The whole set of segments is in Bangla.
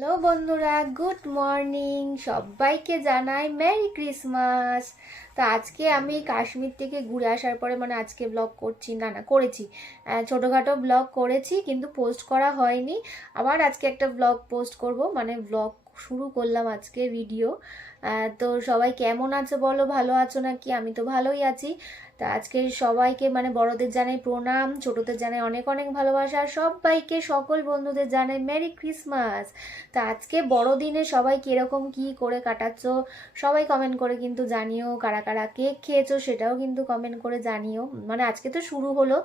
হ্যালো বন্ধুরা, গুড মর্নিং। সবাইকে জানাই মেরি ক্রিসমাস। তো আজকে আমি কাশ্মীর থেকে ঘুরে আসার পরে মানে আজকে ব্লগ করছি, না না, করেছি। ছোটোখাটো ব্লগ করেছি, কিন্তু পোস্ট করা হয়নি। আবার আজকে একটা ব্লগ পোস্ট করব মানে ব্লগ শুরু করলাম আজকে ভিডিও তো সবাই কেমন আছো বলো? ভালো আছো নাকি? আমি তো ভালোই আছি। তা আজকে সবাইকে মানে বড়দের জানাই প্রণাম, ছোটদের জানাই অনেক অনেক ভালোবাসা, আর সবাইকে সকল বন্ধুদের জানাই মেরি ক্রিসমাস তা আজকে বড়দিনে সবাই কীরকম কি করে কাটাচ্ছ, সবাই কমেন্ট করে কিন্তু জানিও। কারা কারা কেক খেয়েছো সেটাও কিন্তু কমেন্ট করে জানিও। মানে আজকে তো শুরু হলো,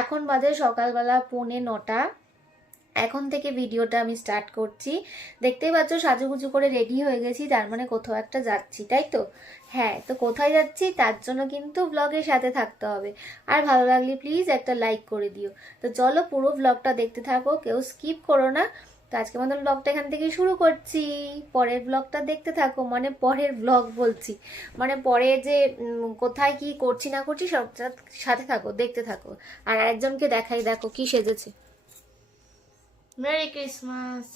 এখন বাজে সকালবেলা পৌনে নটা। এখন থেকে ভিডিওটা আমি স্টার্ট করছি। দেখতেই পাচ্ছ সাজুগুজু করে রেডি হয়ে গেছি, তার মানে কোথাও একটা যাচ্ছি, তাই তো? হ্যাঁ তো কোথায় যাচ্ছি তার জন্য কিন্তু ব্লগের সাথে থাকতে হবে। আর ভালো লাগলে প্লিজ একটা লাইক করে দিও। তো চলো পুরো ব্লগটা দেখতে থাকো, কেউ স্কিপ করো না। তো আজকে মতন ব্লগটা এখান থেকে শুরু করছি। পরের ব্লগটা দেখতে থাকো মানে পরের ব্লগ বলছি। মানে পরে যে কোথায় কি করছি না করছি সবটা সাথে থাকো, দেখতে থাকো। আর একজনকে দেখাই, দেখো কি সেজেছে। মেরি ক্রিসমাস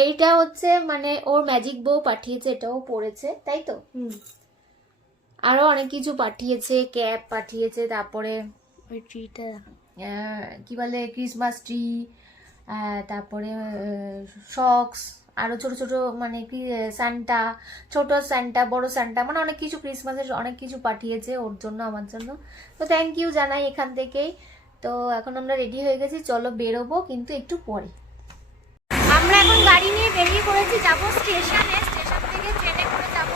এইটা হচ্ছে মানে ওর ম্যাজিক বউ পাঠিয়েছে এটাও পড়েছে তাই তো? হুম। আরও অনেক কিছু পাঠিয়েছে ক্যাপ পাঠিয়েছে তারপরে ওই ট্রিটা কি বলে ক্রিসমাস ট্রি তারপরে শক্স আরও ছোট ছোট মানে কি স্যান্টা ছোট স্যান্টা বড় স্যান্টা মানে অনেক কিছু ক্রিসমাসের অনেক কিছু পাঠিয়েছে ওর জন্য আমার জন্য। তো থ্যাংক ইউ জানাই এখান থেকেই। তো এখন আমরা রেডি হয়ে গেছি, চলো বেরোবো কিন্তু একটু পরে। আমরা এখন গাড়ি নিয়ে বেরিয়ে পড়েছি, যাব স্টেশনে স্টেশন থেকে ট্রেনে করে যাব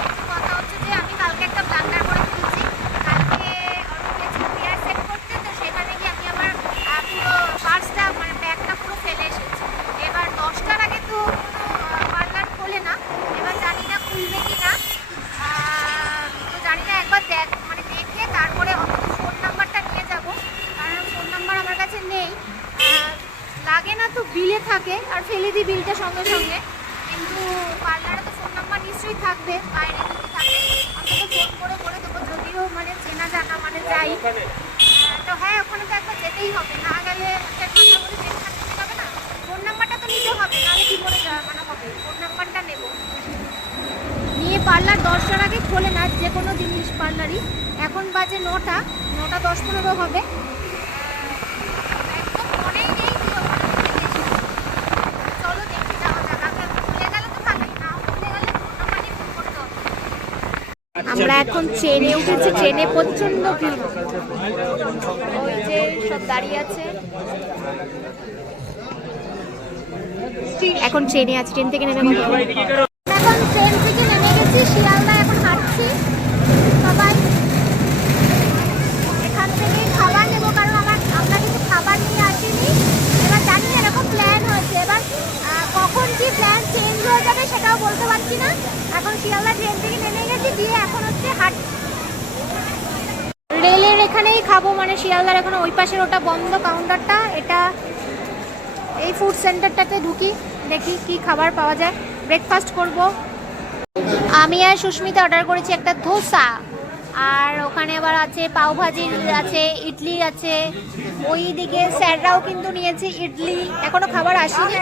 একটু কথা হচ্ছে যে আমি কালকে একটা ব্লান্ডার করে ফেলেছি কালকে অরূপকে হেয়ার সেট করতে তো সেখানে গিয়ে আমি আমার আহ, পুরো পার্সটা মানে ব্যাগটা পুরো ফেলে এসেছি এবার দশটার আগে তো পার্লার খোলে না এবার জানি না খুলবে কি না আহ, তো জানি না একবার দেখ মানে দেখে তারপরে অন্তত ফোন নাম্বারটা নিয়ে যাব কারণ ফোন নাম্বার আমার কাছে নেই আহ, লাগে না তো বিলে থাকে আর ফেলে দিই বিলটা সঙ্গে সঙ্গে। কিন্তু পার্লারে তো ফোন নাম্বার নিশ্চয়ই থাকবে বাইরে যদি থাকে অন্তত ফোন করে করে দেবো। যদিও মানে চেনা জানা মানে যাই। আহ, তো হ্যাঁ ওখানে তো একবার যেতেই হবে। না গেলে একটা কথা বলে যাবে না। ফোন নাম্বারটা তো নিতে হবে নাহলে কী করে যাওয়া মানে হবে? ফোন নাম্বারটা নেব। নিয়ে পার্লার দশটার আগে খোলে না যে কোনো জিনিস পার্লারই। এখন বাজে নটা নটা দশ পনেরো হবে একদম মনেই নেই যে ওখানে খুলে গেছে। চলো দেখি যাওয়া যাক আগে খুলে গেলে তো ভালোই না খুলে গেলে ফোন নাম্বার নিয়ে ফোন করতে হবে আমরা এখন ট্রেনে উঠেছে, ট্রেনে প্রচণ্ড ভিড়। ওই যে সব দাঁড়িয়ে আছে। এখন ট্রেনে আছে, ট্রেন থেকে নেমে কথা বলব। এখন ট্রেন থেকে নেমে গেছি শিয়ালদা এখন হাঁটছি সবাই এখান থেকে খাবার নেব কারণ আমার আমরা কিছু খাবার নিয়ে আসিনি এবার জানি না এরকম প্ল্যান হয়েছে এবার আহ, কখন কি প্ল্যান চেঞ্জ হয়ে যাবে সেটাও বলতে পারছি না। এখন শিয়ালদা ট্রেন থেকে নেমে গেছি, দিয়ে এখন হচ্ছে হাট রেলের এখানেই খাব মানে শিয়ালদার এখন ওই পাশের ওটা বন্ধ কাউন্টারটা এটা এই ফুড সেন্টারটাতে ঢুকি, দেখি কি খাবার পাওয়া যায়। ব্রেকফাস্ট করব। আমি আর সুস্মিতা অর্ডার করেছি একটা ধোসা। আর ওখানে আবার আছে পাওভাজি আছে ইডলি আছে। ওই দিকে স্যাররাও কিন্তু নিয়েছে ইডলি। এখনও খাবার আসেনি।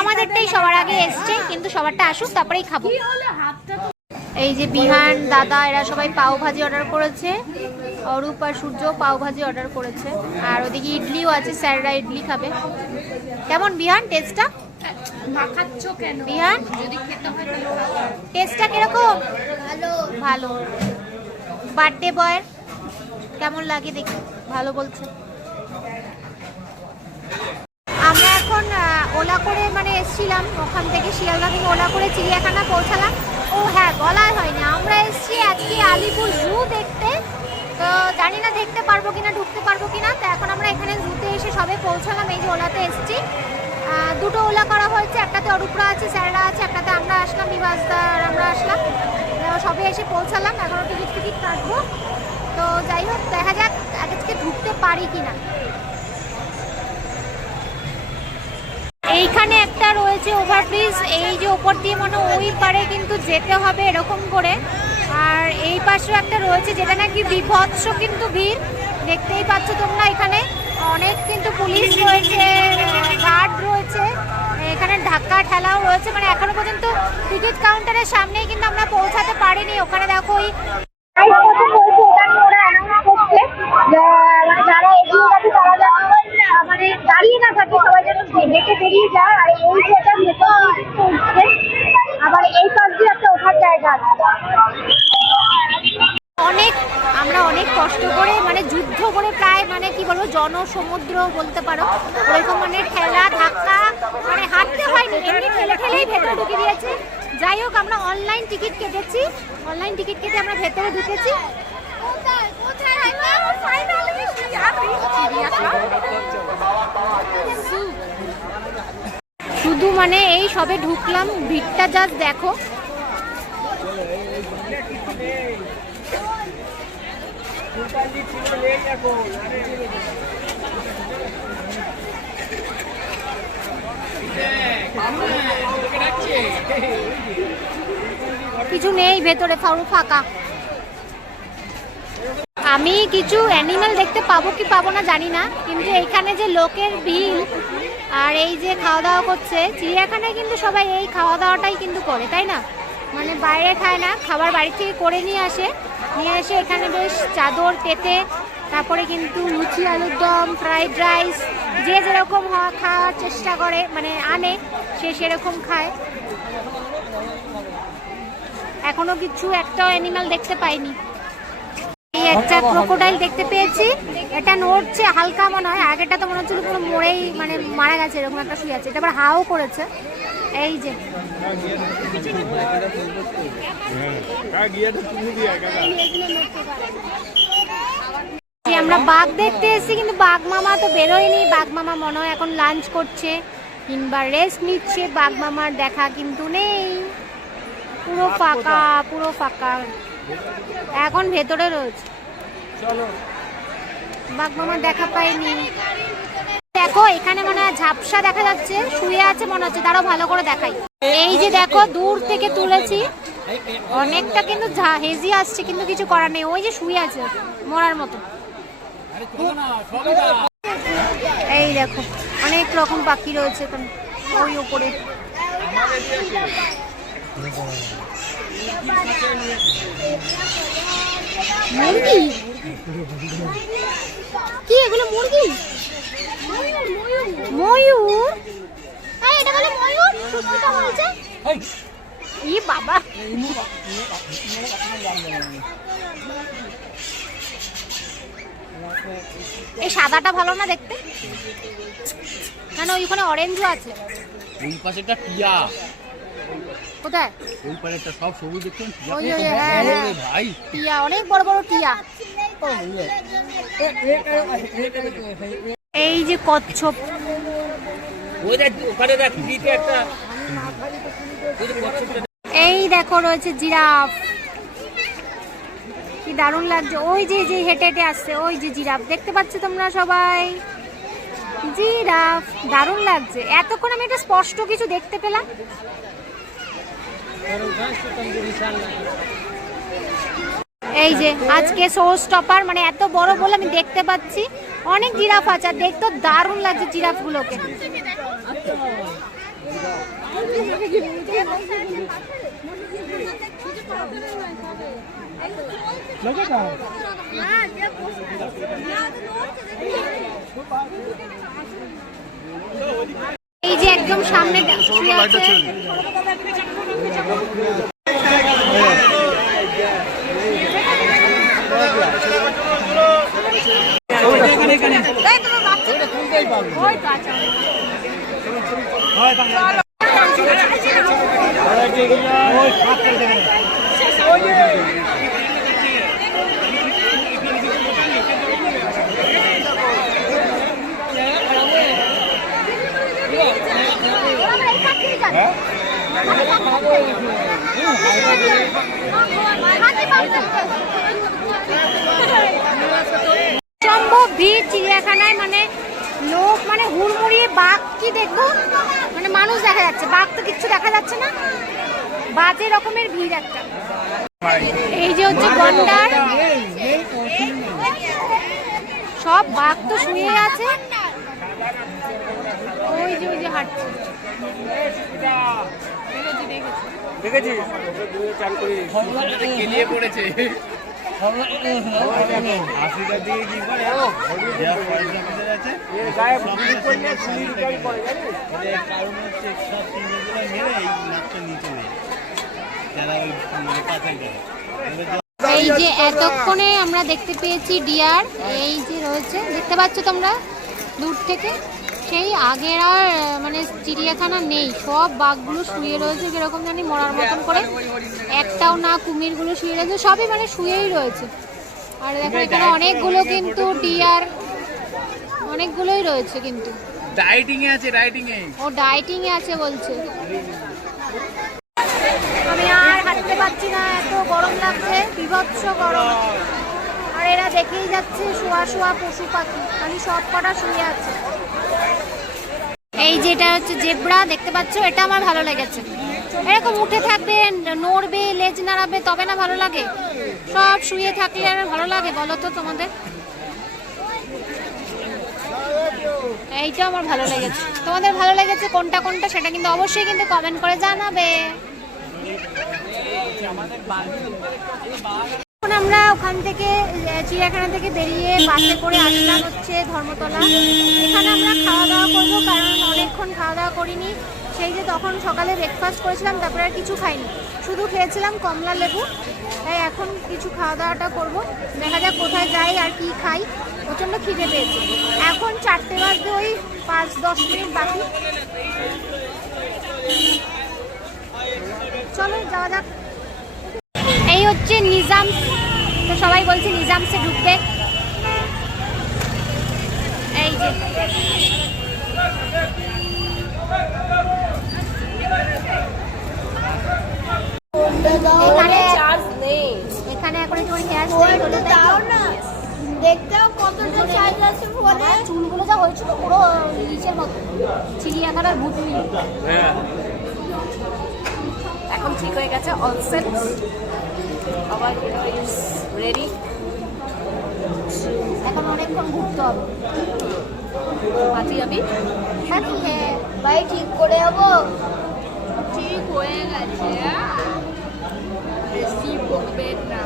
আমাদেরটাই সবার আগে এসছে কিন্তু সবারটা আসুক তারপরেই খাব। এই যে বিহান দাদা এরা সবাই পাও ভাজি অর্ডার করেছে। অরূপ আর সূর্য পাও ভাজি অর্ডার করেছে। আর ওদিকে ইডলিও আছে স্যাররা ইডলি খাবে। কেমন বিহান টেস্টটা বিহান? যদি খেতে হয় তাহলে টেস্টটা কীরকম? ভালো। ভালো। বার্থডে বয়ের? কেমন লাগে দেখি? ভালো বলছে। আমরা এখন ওলা করে মানে এসছিলাম, ওখান থেকে শিয়ালদা থেকে ওলা করে চিড়িয়াখানা পৌঁছালাম। ও হ্যাঁ বলাই হয়নি। আমরা এসছি আজকে আলিপুর জু দেখতে। তো জানি না দেখতে পারব কিনা, ঢুকতে পারব কিনা। তো এখন আমরা এখানে জুতে এসে সবে পৌঁছালাম, এই যে ওলাতে এসছি। দুটো ওলা করা হয়েছে। একটাতে অরূপরা আছে, স্যাররা আছে, একটাতে আমরা আসলাম বিভাসদা আর আমরা আসলাম। সবে এসে পৌঁছালাম এখনও টিকিট টিকিট কাটবো। তো যাই হোক, দেখা যাক আজকে ঢুকতে পারি কি না এইখানে একটা রয়েছে ওভারব্রিজ এই যে ওপর দিয়ে মনে ওই পারে কিন্তু যেতে হবে এরকম করে। আর এই পাশেও একটা রয়েছে যেটা নাকি বিভৎস কিন্তু ভিড়। দেখতেই পাচ্ছ তোমরা এখানে। অনেক কিন্তু পুলিশ রয়েছে, গার্ড রয়েছে ঠেলাও রয়েছে। মানে এখনও পর্যন্ত টিকিট কাউন্টারের সামনেই কিন্তু আমরা পৌঁছাতে পারিনি। ওখানে দেখো ওই দাঁড়িয়ে আবার এই পাশ দিয়ে একটা ওঠার জায়গা অনেক আমরা অনেক কষ্ট করে যুদ্ধ করে প্রায় মানে কি বলব, জনসমুদ্র বলতে পারো। ওরকম মানে ঠেলা, ধাক্কা মানে হাঁটতে হয়নি, এমনি ঠেলে ঠেলেই ভেতরে ঢুকে দিয়েছে যাই হোক, আমরা অনলাইন টিকিট কেটেছি। অনলাইন টিকিট কেটে আমরা ভেতরে ঢুকেছি। শুধু মানে এই সবে ঢুকলাম, ভিড়টা জাস্ট দেখো। কিছু নেই, ভেতরে ফারু ফাঁকা। আমি কিছু অ্যানিমাল দেখতে পাবো কি পাবো না জানি না, কিন্তু এইখানে যে লোকের ভিড় আর এই যে খাওয়া দাওয়া করছে, চিড়িয়াখানায় কিন্তু সবাই এই খাওয়া দাওয়াটাই কিন্তু করে, তাই না? মানে বাইরে খায় না, খাবার বাড়ি থেকে করে নিয়ে আসে। নিয়ে এসে এখানে বেশ চাদর পেতে তারপরে কিন্তু লুচি আলুর দম ফ্রাইড রাইস যে যেরকম খাওয়ার চেষ্টা করে মানে আনে সে সেরকম খায়। এখনও কিছু একটাও অ্যানিমাল দেখতে পাইনি। এই একটা ক্রোকোডাইল দেখতে পেয়েছি। এটা নড়ছে হালকা মনে হয়। আগেটা তো মনে হচ্ছিল পুরো মরেই মানে মারা গেছে এরকম একটা শুয়ে আছে। এটা আবার হাও করেছে। এই যে আমরা বাঘ দেখতে এসেছি কিন্তু বাঘ মামা তো বেরোয়নি বাঘ মামা মনে হয় এখন লাঞ্চ করছে কিংবা রেস্ট নিচ্ছে। বাঘ মামার দেখা কিন্তু নেই। পুরো ফাঁকা পুরো ফাঁকা। এখন ভেতরে রয়েছে। বাঘ মামা দেখা পাইনি। দেখো এখানে মনে হয় ঝাপসা দেখা যাচ্ছে। শুয়ে আছে মনে হচ্ছে। তারও ভালো করে দেখাই। এই যে দেখো, দূর থেকে তুলেছি। অনেকটা কিন্তু হেজি আসছে, কিন্তু কিছু করার নেই। ওই যে শুয়ে আছে, মরার মতো। এই দেখো, অনেক রকম পাখি রয়েছে এখানে, ওই উপরে কি এগুলো মুরগি? ময়ূর হ্যাঁ এটা বলে ময়ূর সুস্মিতা বলছে ই বাবা এই সাদাটা ভালো না দেখতে কেন ওইখানে অরেঞ্জও আছে ওই পাশে টিয়া কোথায় ওই পাশে একটা সব সবুজ দেখছেন হ্যাঁ, হ্যাঁ। ভাই টিয়া অনেক বড় বড় টিয়া এই যে কচ্ছপ ওই দেখ ওখানে দেখ দিতে একটা ওই যে কচ্ছপটা এই দেখো রয়েছে জিরাফ। কি দারুণ লাগছে। ওই যে যে হেঁটে হেঁটে আসছে, ওই যে জিরাফ। দেখতে পাচ্ছ তোমরা সবাই? জিরাফ, দারুণ লাগছে। এতক্ষণ আমি একটা স্পষ্ট কিছু দেখতে পেলাম। এই যে, আজকে শো স্টপার মানে এত বড় বলে আমি দেখতে পাচ্ছি। অনেক জিরাফ আছে আর দেখতে দারুণ লাগছে জিরাফগুলোকে। এই যে একদম সামনে শুয়ে আছে ওই তো আছে। সম্ভব ভিড় চিড়িয়াখানায় মানে লোক মানে হুড়মুড়িয়ে বাঘ কি দেখব মানে মানুষ দেখা যাচ্ছে বাঘ তো কিচ্ছু দেখা যাচ্ছে না। বাজে রকমের ভিড় একটা। এই যে হচ্ছে গন্ডার। সব বাঘ তো শুয়ে আছে। ওই যে ওই যে হাঁটছে। চান করি পড়েছে। এই যে এতক্ষণে আমরা দেখতে পেয়েছি ডিয়ার, এই যে রয়েছে, দেখতে পাচ্ছ তোমরা দূর থেকে? সেই আগের আর মানে চিড়িয়াখানা নেই। সব বাঘগুলো শুয়ে রয়েছে যেরকম জানি মরার মতন করে। একটাও না কুমিরগুলো শুয়ে রয়েছে সবই মানে শুয়েই রয়েছে। আর দেখো এখানে অনেকগুলো কিন্তু ডিয়ার অনেকগুলোই রয়েছে কিন্তু। ডাইটিং এ আছে ডাইটিং এ ও ডাইটিং এ আছে বলছে। আমি আর হাঁটতে পারছি না এত গরম লাগছে বিভৎস গরম। আর এরা দেখেই যাচ্ছে শোয়া শোয়া পশু পাখি খালি সব কটা শুয়ে আছে। এই যেটা হচ্ছে জেব্রা, দেখতে পাচ্ছ? এটা আমার ভালো লেগেছে। এরকম উঠে থাকবে, নড়বে, লেজ নাড়াবে, তবে না ভালো লাগে। সব শুয়ে থাকলে আর ভালো লাগে, বলো তো তোমাদের? এইটা আমার ভালো লেগেছে। তোমাদের ভালো লেগেছে কোনটা কোনটা সেটা কিন্তু অবশ্যই কিন্তু কমেন্ট করে জানাবে। এখন আমরা ওখান থেকে চিড়িয়াখানা থেকে বেরিয়ে বাসে করে আসলাম হচ্ছে ধর্মতলা এখানে আমরা খাওয়া দাওয়া করব কারণ অনেকক্ষণ খাওয়া দাওয়া করিনি। সেই যে তখন সকালে ব্রেকফাস্ট করেছিলাম, তারপরে আর কিছু খাইনি। শুধু খেয়েছিলাম কমলা লেবু। তাই এখন কিছু খাওয়া দাওয়াটা করব। দেখা যাক কোথায় যাই আর কি খাই। প্রচণ্ড খিদে পেয়েছে। এখন চারটে বাজতে ওই পাঁচ, দশ মিনিট বাকি। চলো, যাওয়া যাক। এই হচ্ছে নিজাম। তো সবাই বলছে নিজামসে ঢুকতে এই যে এখানে এখানে এখন একটু হেয়ার স্টাইল হলো তাই তো? দেখতেও কতটা সাইজ আছে ফোনে আমার হয়েছিল পুরো ইসের মতো। চিড়িয়াখানার ভুতুরি হ্যাঁ। এখন ঠিক হয়ে গেছে অল সেট আবার রেডি এখন অনেকক্ষণ ঘুরতে হবে। পাতি যাবি? হ্যাঁ হ্যাঁ ভাই ঠিক করে হব ঠিক হয়ে গেছে। বেশি বকবেন না।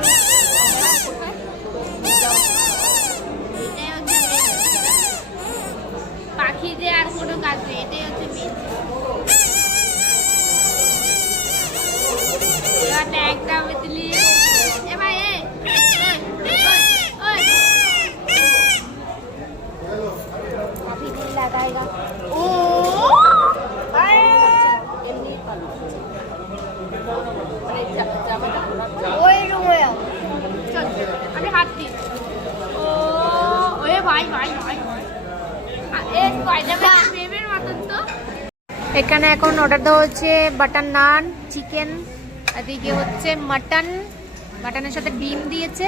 এখানে এখন অর্ডার দেওয়া হচ্ছে বাটার নান চিকেন এদিকে হচ্ছে মাটন মাটনের সাথে ডিম দিয়েছে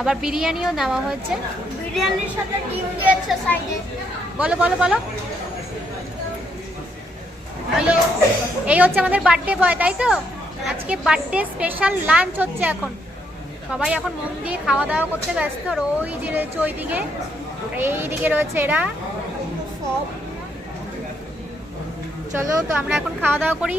আবার বিরিয়ানিও নেওয়া হয়েছে। বিরিয়ানির সাথে ডিম দিয়েছে সাইডে বলো বলো বলো। এই হচ্ছে আমাদের বার্থডে বয় তাই তো? আজকে বার্থডে স্পেশাল লাঞ্চ হচ্ছে এখন। সবাই এখন মন দিয়ে খাওয়া দাওয়া করতে ব্যস্ত। আর ওই যে রয়েছে ওইদিকে এই দিকে রয়েছে এরা। চলো, তো আমরা এখন খাওয়া দাওয়া করি।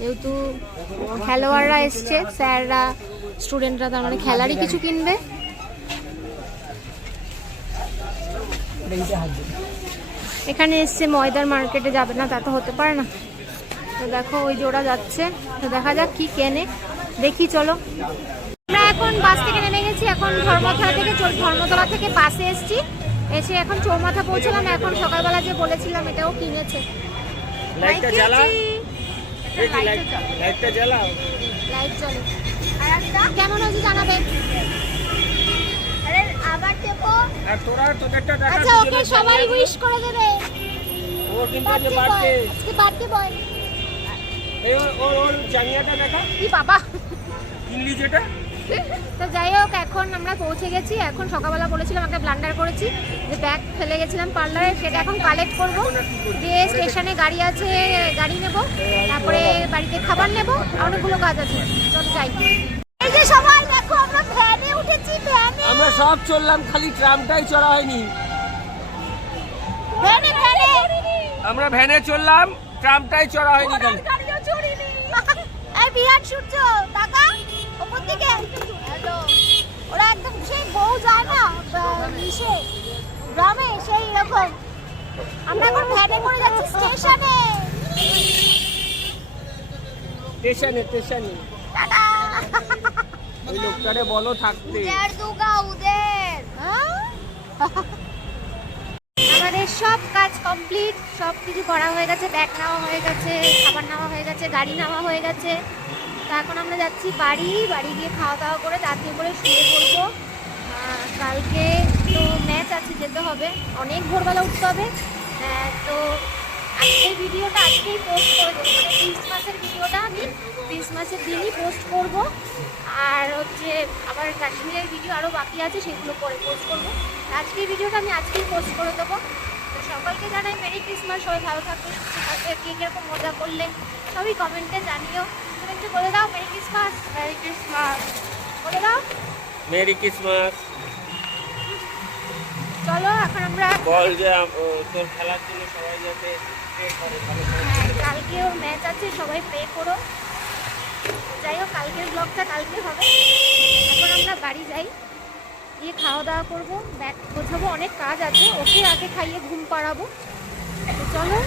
যেহেতু খেলোয়াড়রা এসছে স্যাররা স্টুডেন্টরা তার মানে খেলারই কিছু কিনবে। এখানে এসছে ময়দার মার্কেটে যাবে না তা তো হতে পারে না। তো দেখো ওই যে ওরা যাচ্ছে। তো দেখা যাক কি কেনে। দেখি চলো। আমরা এখন বাস থেকে নেমে গেছি এখন ধর্মতলা থেকে ধর্মতলা থেকে বাসে এসেছি। এসে এখন চৌমাথা পৌঁছলাম এখন সকালবেলা যে বলেছিলাম এটাও কিনেছে। লাইটটা লাইট জ্বালা। লাইটটা জ্বালাও। লাইট জ্বলে। আর একটা? কেমন হয়েছে জানাবে? আরে আবার দেখো। আর তোরা তোদেরটা দেখা আচ্ছা ওকে সবাই উইশ করে দেবে। ও কিন্তু আজকে বার্থডে বার্থডে আজকে বার্থডে বয় এই ওর- ওর জাঙ্গিয়াটা দেখা। কি বাবা। কিনলি যেটা? তো যাই হোক এখন আমরা পৌঁছে গেছি। এখন সকালবেলা বলেছিলাম একটা ব্লান্ডার করেছি। যে ব্যাগ ফেলে গেছিলাম পার্লারে সেটা এখন কালেক্ট করব। দিয়ে স্টেশনে গাড়ি আছে গাড়ি নেব। তারপরে বাড়িতে খাবার নেব। অনেকগুলো কাজ আছে। চল যাই। এই যে সবাই দেখো আমরা ভ্যানে উঠেছি ভ্যানে আমরা সব চললাম খালি ট্রামটাই চড়া হয়নি। ভ্যানে ভ্যানে আমরা ভ্যানে চললাম ট্রামটাই চড়া হয়নি খালি। গাড়িও চড়িনি। এই বিরাট সূর্য টাকা ওপর দিকে ওরা একদম সেই বউ যায় না ইসে গ্রামে সেই রকম আমরা এখন ভ্যানে করে যাচ্ছি স্টেশনে। স্টেশনে স্টেশনে। টাটা। ওই লোকটারে বলো থাকতে। উদের দুগা উদের। আমাদের সব কাজ কমপ্লিট সব কিছু করা হয়ে গেছে ব্যাগ নেওয়া হয়ে গেছে খাবার নেওয়া হয়ে গেছে গাড়ি নেওয়া হয়ে গেছে। তা এখন আমরা যাচ্ছি বাড়ি বাড়ি গিয়ে খাওয়া দাওয়া করে তাড়াতাড়ি করে শুয়ে পড়ব। কালকে তো ম্যাচ আছে, যেতে হবে। অনেক ভোরবেলা উঠতে হবে। তো আজকের ভিডিওটা আজকেই পোস্ট করে দেবো। মানে ক্রিসমাসের ভিডিওটা আমি ক্রিসমাসের দিনই পোস্ট করব। আর হচ্ছে আবার কাশ্মীরের ভিডিও আরও বাকি আছে, সেগুলো পরে পোস্ট করব। আজকের ভিডিওটা আমি আজকেই পোস্ট করে দেবো। তো সকলকে জানাই মেরি ক্রিসমাস সবাই ভালো থাকবে, সুস্থ থাকবে, কে কীরকম মজা করলে সবই কমেন্টে জানিও তুমি একটু বলে দাও মেরি ক্রিসমাস মেরি ক্রিসমাস বলে দাও। মেরি ক্রিসমাস চলো এখন আমরা বল যে তোর খেলার জন্য সবাই যাতে। হ্যাঁ কালকেও ম্যাচ আছে সবাই প্রে করো। যাই হোক কালকের ব্লগটা কালকে হবে। এখন আমরা বাড়ি যাই গিয়ে খাওয়া দাওয়া করব ব্যাগ গোছাবো অনেক কাজ আছে ওকে আগে খাইয়ে ঘুম পাড়াবো। চলো